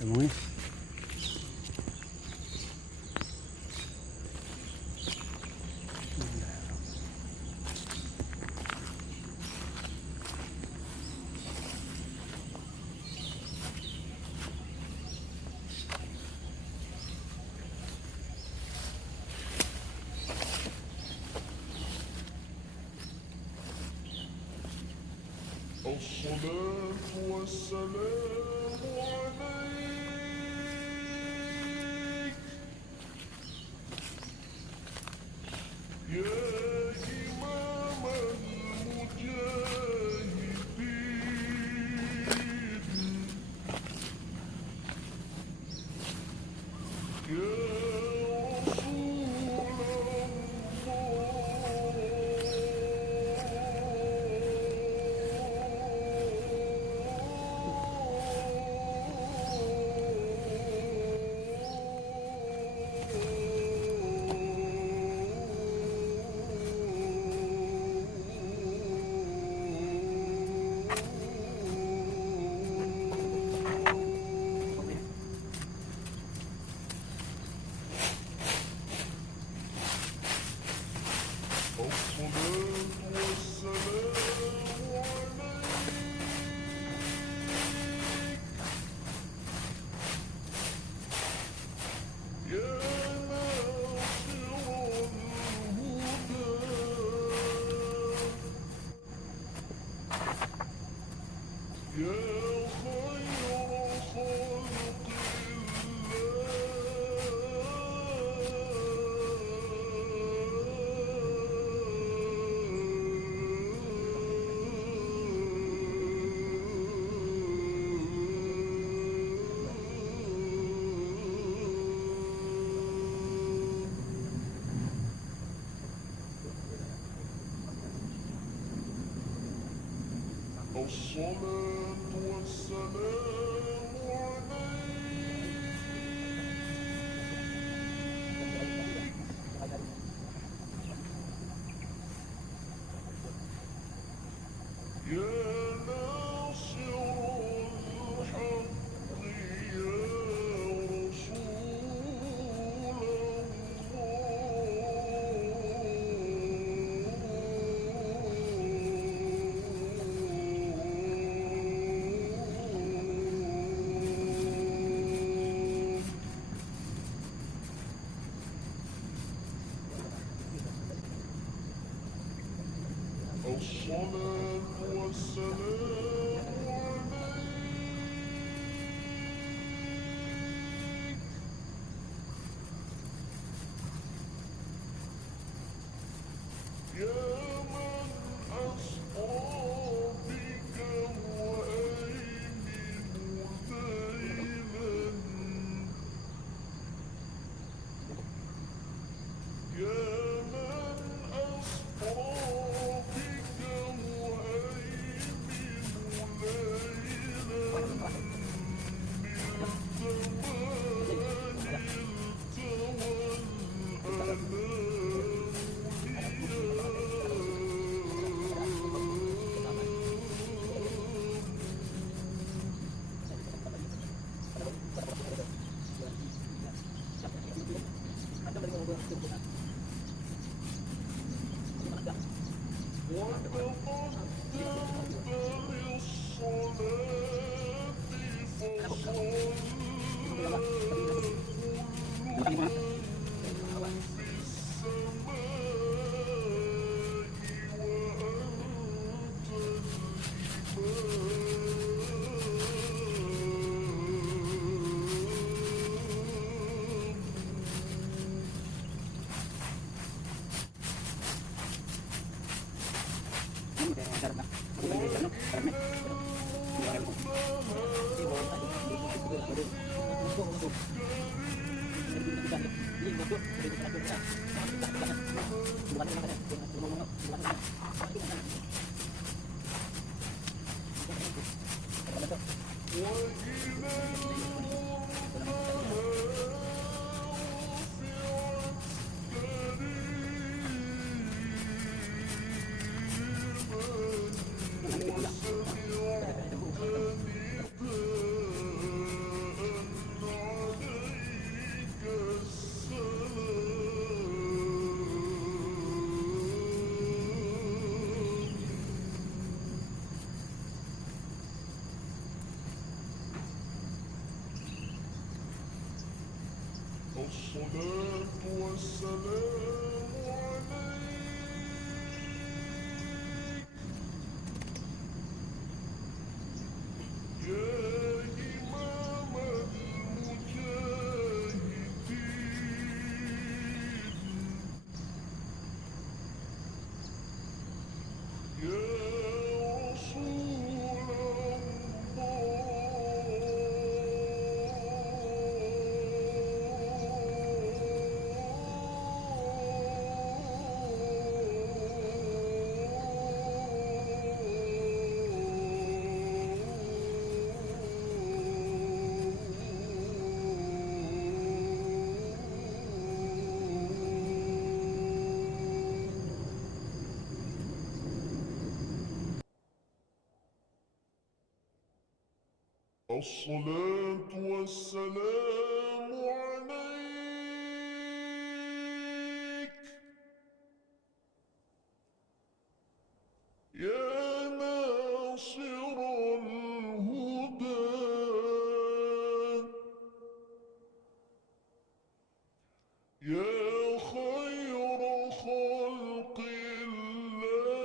تمويه. الصلاة والسلام عليك يا إمام المجاهدين يا رسول الصلاة والسلام عليك يا ناصر الهدى يا خير خلق الصلاة والسلام عليك يا ناصر الحق يا رسول الله الصلاة والسلام عليك يا من أسرى بك وأيمن ليلا يا من أسرى بك وأيمن ليلا من زمان التوى الأنام وتقدمت للصلاة فصلى كل من في السماء وأنت الصلاة والسلام عليك يا إمام المجاهدين يا رسول الصلاة والسلام عليك يا ناصر الهدى يا خير خلق الله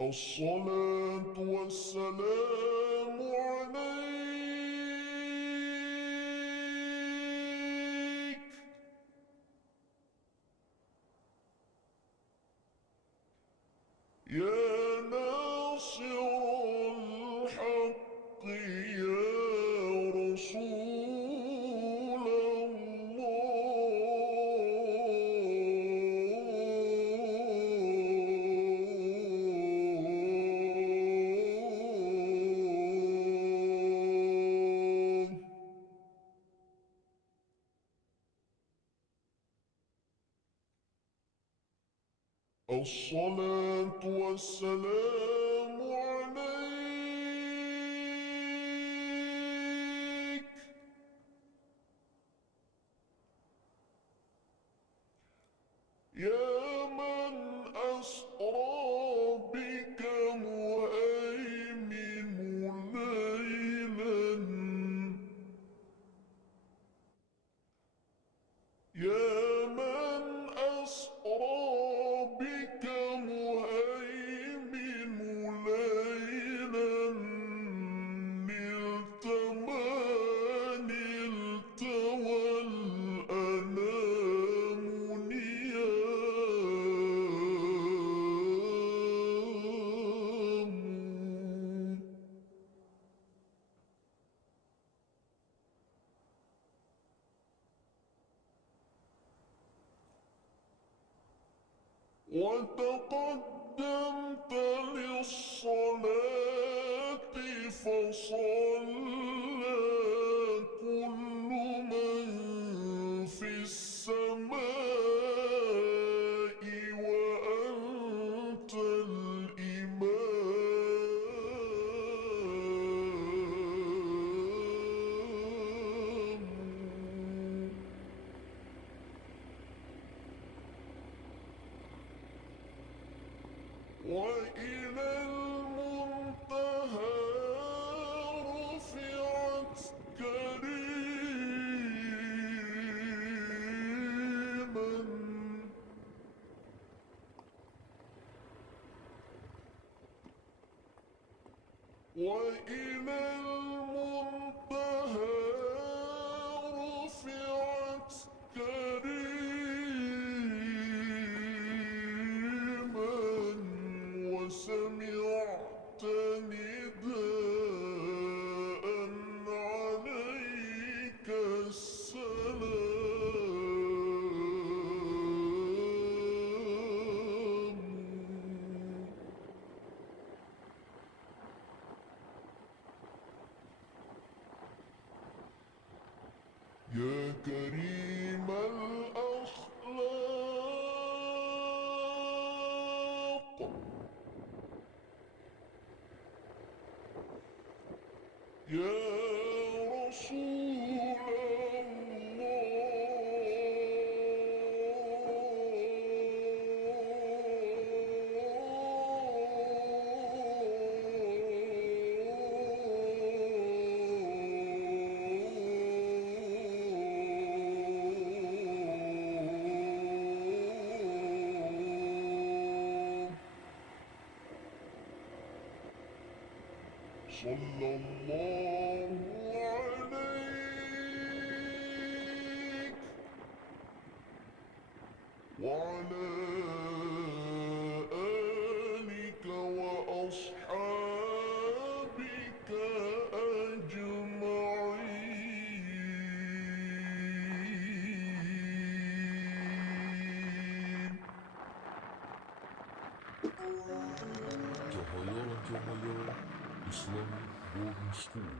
الصلاة والسلام عليك يا ناصر الحق يا رسول الله الصلاة والسلام عليك يا من أسرى بك مهيمن ليلا يا من أسرى بك مهيمن ليلا نلت ما نلت والأنام نيام وتقدمت للصلاة فصلى كل من في السماء وأنت الإمام وإلى المنتهى رفعت كريما وإلى المنتهى رفعت كريما وسمعت نداء عليك السلام يا كريم الأخلاق يا رسول الله صلى الله عليك وعلى آلك وأصحابك أجمعين. Cahaya Islamic Boarding School.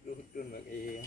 Hudun bagi